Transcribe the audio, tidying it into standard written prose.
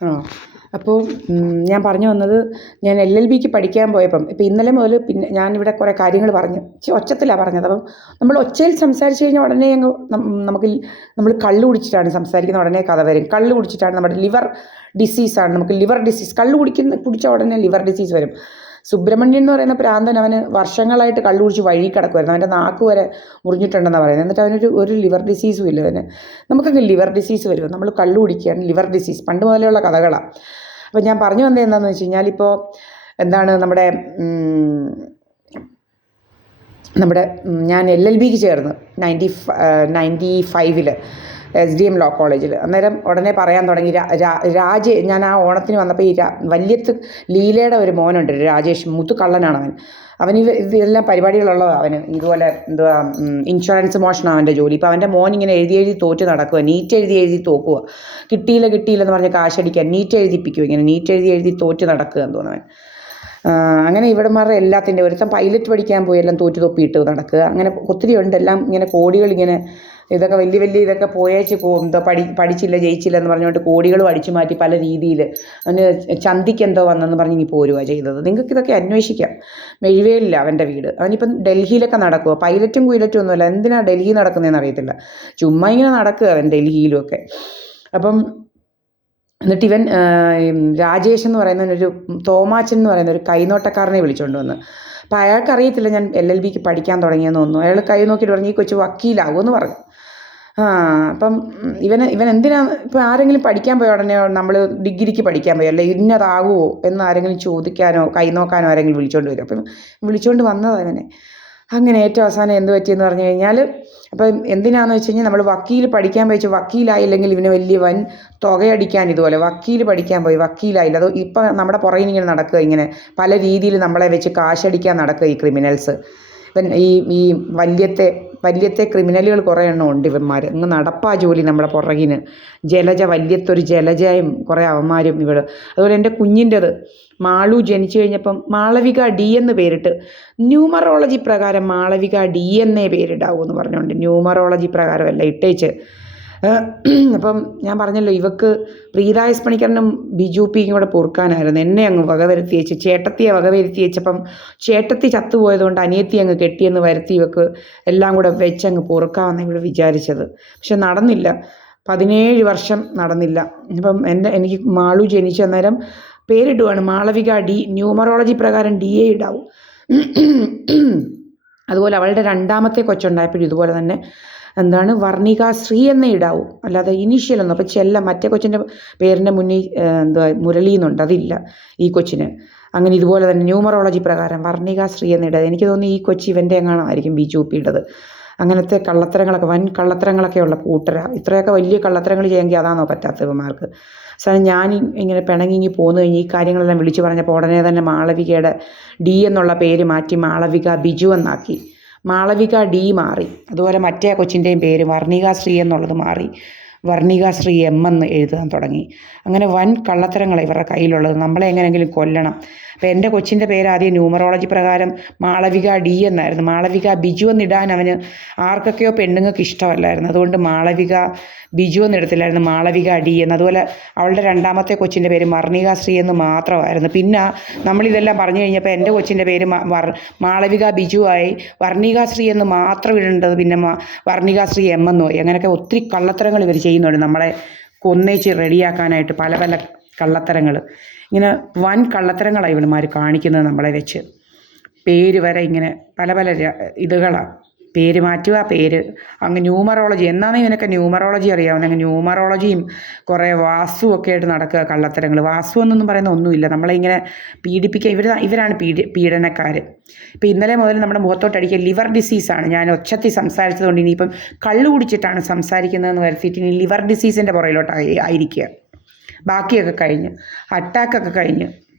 ആ അപ്പോൾ ഞാൻ പറഞ്ഞു വന്നത്, ഞാൻ LLBക്ക് പഠിക്കാൻ പോയപ്പം ഇപ്പം ഇന്നലെ മുതൽ പിന്നെ ഞാനിവിടെ കുറേ കാര്യങ്ങൾ പറഞ്ഞു ഒച്ചത്തിലാണ് പറഞ്ഞത്. അപ്പം നമ്മൾ ഒച്ചയിൽ സംസാരിച്ച് കഴിഞ്ഞാൽ ഉടനെ അങ്ങ് നമുക്ക് നമ്മൾ കള്ള് കുടിച്ചിട്ടാണ് സംസാരിക്കുന്ന ഉടനെ കഥ വരും. കള്ള് കുടിച്ചിട്ടാണ് നമ്മുടെ ലിവർ ഡിസീസാണ്, നമുക്ക് ലിവർ ഡിസീസ്, കള്ള് കുടിച്ച ഉടനെ ലിവർ ഡിസീസ് വരും. സുബ്രഹ്മണ്യൻ എന്ന് പറയുന്ന പ്രാന്തൻ, അവന് വർഷങ്ങളായിട്ട് കള്ളു കുടിച്ച് വഴി കിടക്കുമായിരുന്നു. അവൻ്റെ നാക്ക് വരെ മുറിഞ്ഞിട്ടുണ്ടെന്നാണ് പറയുന്നത്. എന്നിട്ട് അവനൊരു ലിവർ ഡിസീസും ഇല്ല. അവന് നമുക്കങ്ങ് ലിവർ ഡിസീസ് വരും, നമ്മൾ കള്ളു കുടിക്കുകയാണ് ലിവർ ഡിസീസ്. പണ്ട് മുതലുള്ള കഥകളാണ്. അപ്പോൾ ഞാൻ പറഞ്ഞു വന്നത് എന്താണെന്ന് വെച്ച് കഴിഞ്ഞാൽ, ഇപ്പോൾ എന്താണ് ഞാൻ LLBക്ക് ചേർന്ന് 95 SDM ലോ കോളേജിൽ. അന്നേരം ഉടനെ പറയാൻ തുടങ്ങി ഞാൻ ആ ഓണത്തിന് വന്നപ്പോൾ ഈ വല്യത്ത് ലീലയുടെ ഒരു മോനുണ്ട്, രാജേഷ്, മുത്തുകള്ളനാണ് അവൻ. ഇതെല്ലാം പരിപാടികളുള്ളതാണ് അവന്. ഇതുപോലെ എന്തുവാ ഇൻഷുറൻസ് മോഷണം അവൻ്റെ ജോലി. ഇപ്പോൾ അവൻ്റെ മോൻ ഇങ്ങനെ എഴുതി തോറ്റ് നടക്കുക, നീറ്റ് എഴുതി തോക്കുക, കിട്ടിയില്ലെന്ന് പറഞ്ഞ് കാശടിക്കാൻ നീറ്റ് എഴുതിപ്പിക്കും. ഇങ്ങനെ നീറ്റ് എഴുതി തോറ്റ് നടക്കുക എന്ന് തോന്നുന്നവൻ. അങ്ങനെ ഇവിടെമാരുടെ എല്ലാത്തിൻ്റെ ഒരുത്തം പൈലറ്റ് പഠിക്കാൻ പോയി എല്ലാം തോറ്റ് തൊപ്പിയിട്ട് നടക്കുക. അങ്ങനെ ഒത്തിരി ഉണ്ട്. എല്ലാം ഇങ്ങനെ കോടികൾ, ഇങ്ങനെ ഇതൊക്കെ വലിയ ഇതൊക്കെ പോയേച്ച് പഠിച്ചില്ല ജയിച്ചില്ല എന്ന് പറഞ്ഞുകൊണ്ട് കോടികളും അടിച്ചു മാറ്റി പല രീതിയിൽ അവന് ചന്തിക്ക് എന്തോ വന്നെന്ന് പറഞ്ഞ് ഇനി പോരുക ചെയ്തത്. നിങ്ങൾക്ക് ഇതൊക്കെ അന്വേഷിക്കാം. മെഴുവേലില്ല അവൻ്റെ വീട്. അവനിപ്പം ഡൽഹിയിലൊക്കെ നടക്കുക. പൈലറ്റും കുയിലറ്റും ഒന്നുമല്ല. എന്തിനാണ് ഡൽഹി നടക്കുന്നതെന്ന് അറിയത്തില്ല. ചുമ്മാ ഇങ്ങനെ നടക്കുക അവൻ ഡൽഹിയിലുമൊക്കെ. അപ്പം എന്നിട്ട് ഇവൻ രാജേഷ് എന്ന് പറയുന്നൊരു തോമാച്ചൻ എന്ന് പറയുന്ന ഒരു കൈനോട്ടക്കാരനെ വിളിച്ചുകൊണ്ട് വന്ന്. അപ്പം അയാൾക്ക് അറിയത്തില്ല ഞാൻ LLBക്ക് പഠിക്കാൻ തുടങ്ങിയെന്ന് തോന്നുന്നു. അയാൾ കൈ നോക്കിയിട്ട് പറഞ്ഞു, ഈ കൊച്ചു വക്കീലാകുമെന്ന് പറഞ്ഞു. അപ്പം ഇവൻ എന്തിനാണ് ഇപ്പോൾ ആരെങ്കിലും പഠിക്കാൻ പോയ ഉടനെ നമ്മൾ ഡിഗ്രിക്ക് പഠിക്കാൻ പോയി അല്ലെ ഇന്നതാകുമോ എന്ന് ആരെങ്കിലും ചോദിക്കാനോ കൈ നോക്കാനോ ആരെങ്കിലും വിളിച്ചുകൊണ്ട് വരും. അപ്പം വിളിച്ചുകൊണ്ട് വന്നതാണ് അവനെ. അങ്ങനെ ഏറ്റവും അവസാനം എന്ത് പറ്റിയെന്ന് പറഞ്ഞു കഴിഞ്ഞാൽ, അപ്പം എന്തിനാണെന്ന് വെച്ച് കഴിഞ്ഞാൽ, നമ്മൾ വക്കീൽ പഠിക്കാൻ പോയി, വക്കീലായില്ലെങ്കിൽ ഇവന് വലിയ വൻ തുകയടിക്കാൻ, ഇതുപോലെ വക്കീൽ പഠിക്കാൻ പോയി വക്കീലായില്ല. അത് ഇപ്പം നമ്മുടെ പുറകിൽ ഇങ്ങനെ നടക്കുക, ഇങ്ങനെ പല രീതിയിൽ നമ്മളെ വെച്ച് കാശടിക്കാൻ നടക്കുക ഈ ക്രിമിനൽസ്. ഇവൻ ഈ വല്യത്തെ ക്രിമിനലുകൾ കുറേ എണ്ണം ഉണ്ട്. ഇവന്മാർ ഇങ്ങ് നടപ്പാ ജോലി നമ്മുടെ പുറകിന്. വല്യത്തൊരു ജലജയും കുറേ അവന്മാരും ഇവള്. അതുപോലെ എൻ്റെ കുഞ്ഞിൻ്റെത് മാളു ജനിച്ചു കഴിഞ്ഞപ്പം മാളവിക D എന്ന് പേരിട്ട്, ന്യൂമറോളജി പ്രകാരം മാളവിക D എന്നേ പേരിടാവൂന്ന് പറഞ്ഞുകൊണ്ട് ന്യൂമറോളജി പ്രകാരമല്ല ഇട്ടേച്ച്. അപ്പം ഞാൻ പറഞ്ഞല്ലോ, ഇവക്ക് പ്രീതായസ് പണിക്കറിനും ബിജു പിക്കും കൂടെ പൊറുക്കാനായിരുന്നു. എന്നെ അങ്ങ് വകവരുത്തി വെച്ച്, ചേട്ടത്തിയെ വകവരുത്തി വെച്ചപ്പം ചേട്ടത്തി ചത്തുപോയതുകൊണ്ട് അനിയത്തി അങ്ങ് കെട്ടിയെന്ന് വരുത്തി ഇവക്ക് എല്ലാം കൂടെ വെച്ചങ്ങ് പൊറുക്കാമെന്ന് ഇവൾ വിചാരിച്ചത്. പക്ഷെ നടന്നില്ല. 17 വർഷം നടന്നില്ല. ഇപ്പം എനിക്ക് മാളു ജനിച്ച അന്നേരം പേരിടുവാണ് മാളവിക D. ന്യൂമറോളജി പ്രകാരം DA ഇടാവും. അതുപോലെ അവളുടെ രണ്ടാമത്തെ കൊച്ചുണ്ടായപ്പോഴും ഇതുപോലെ തന്നെ വർണിക ശ്രീ എന്നേ ഇടാവൂ, അല്ലാതെ ഇനീഷ്യലൊന്നും. അപ്പം മറ്റേ കൊച്ചിൻ്റെ പേരിൻ്റെ മുന്നിൽ മുരളി എന്നുണ്ട്, അതില്ല ഈ കൊച്ചിന്. അങ്ങനെ ഇതുപോലെ തന്നെ ന്യൂമറോളജി പ്രകാരം വർണിക ശ്രീ എന്നിടത്. എനിക്ക് തോന്നുന്നു ഈ കൊച്ചി ഇവൻ്റെ എങ്ങാണായിരിക്കും ബിജു പിയുടേത്. അങ്ങനത്തെ കള്ളത്തരങ്ങളൊക്കെ, വൻ കള്ളത്തരങ്ങളൊക്കെ ഉള്ള കൂട്ടരാ. ഇത്രയൊക്കെ വലിയ കള്ളത്തരങ്ങൾ ചെയ്യാമെങ്കിൽ അതാണോ പറ്റാത്ത ഇവന്മാർക്ക്? സാധനം ഞാൻ ഇങ്ങനെ പിണങ്ങി പോന്നു കഴിഞ്ഞ് ഈ കാര്യങ്ങളെല്ലാം വിളിച്ചു പറഞ്ഞപ്പോൾ ഉടനെ തന്നെ മാളവികയുടെ D എന്നുള്ള പേര് മാറ്റി മാളവിക ബിജു എന്നാക്കി. മാളവിക D മാറി. അതുപോലെ മറ്റേ കൊച്ചിൻ്റെയും പേര് വർണിക ശ്രീ എന്നുള്ളത് മാറി. വർണിക ശ്രീ M എന്ന് എഴുതാൻ തുടങ്ങി. അങ്ങനെ വൻ കള്ളത്തരങ്ങളാണ് ഇവരുടെ കയ്യിലുള്ളത്. നമ്മളെ എങ്ങനെയെങ്കിലും കൊല്ലണം. അപ്പോൾ എൻ്റെ കൊച്ചിൻ്റെ പേര് ആദ്യം ന്യൂമറോളജി പ്രകാരം മാളവിക D എന്നായിരുന്നു. മാളവിക ബിജു എന്നിടാൻ അവന് ആർക്കൊക്കെയോ പെണ്ണുങ്ങൾക്ക് ഇഷ്ടമല്ലായിരുന്നു. അതുകൊണ്ട് മാളവിക ബിജു എന്നിടത്തില്ലായിരുന്നു, മാളവിക D എന്ന്. അതുപോലെ അവളുടെ രണ്ടാമത്തെ കൊച്ചിൻ്റെ പേര് വർണിക ശ്രീ എന്ന് മാത്രമായിരുന്നു. പിന്നെ നമ്മളിതെല്ലാം പറഞ്ഞു കഴിഞ്ഞപ്പോൾ എൻ്റെ കൊച്ചിൻ്റെ പേര് മാളവിക ബിജു ആയി. വർണിക ശ്രീ എന്ന് മാത്രം ഇടേണ്ടത് പിന്നെ വർണിക ശ്രീ M എന്ന് പോയി. അങ്ങനെയൊക്കെ ഒത്തിരി കള്ളത്തരങ്ങൾ ഇവർ ചെയ്യുന്നുണ്ട്, നമ്മളെ കൊന്നേച്ച് റെഡിയാക്കാനായിട്ട്. പല കള്ളത്തരങ്ങൾ, ഇങ്ങനെ വൻ കള്ളത്തരങ്ങളാണ് ഇവന്മാർ കാണിക്കുന്നത് നമ്മളെ വെച്ച്. പേര് വരെ ഇങ്ങനെ പല ഇതുകളാണ്. പേര് മാറ്റുക, പേര് അങ്ങ് ന്യൂമറോളജി. എന്നാണ് ഇവനൊക്കെ ന്യൂമറോളജി അറിയാവുന്നത്? അങ്ങ് ന്യൂമറോളജിയും കുറേ വാസ്തുവൊക്കെ ആയിട്ട് നടക്കുക കള്ളത്തരങ്ങൾ. വാസ്തു എന്നൊന്നും പറയുന്ന ഒന്നുമില്ല. നമ്മളെ ഇങ്ങനെ പീഡിപ്പിക്കുക. ഇവരാണ് പീഡനക്കാർ. ഇപ്പം ഇന്നലെ മുതൽ നമ്മുടെ മുഖത്തോട്ടടിക്കുക ലിവർ ഡിസീസാണ്. ഞാൻ ഒച്ചത്തിൽ സംസാരിച്ചതുകൊണ്ട് ഇനിയിപ്പം കള്ളു കുടിച്ചിട്ടാണ് സംസാരിക്കുന്നതെന്ന് വരുത്തിയിട്ട് ഇനി ലിവർ ഡിസീസിൻ്റെ പുറയിലോട്ട് ആയിരിക്കുക. ബാക്കിയൊക്കെ കഴിഞ്ഞ്, അറ്റാക്കൊക്കെ കഴിഞ്ഞ്.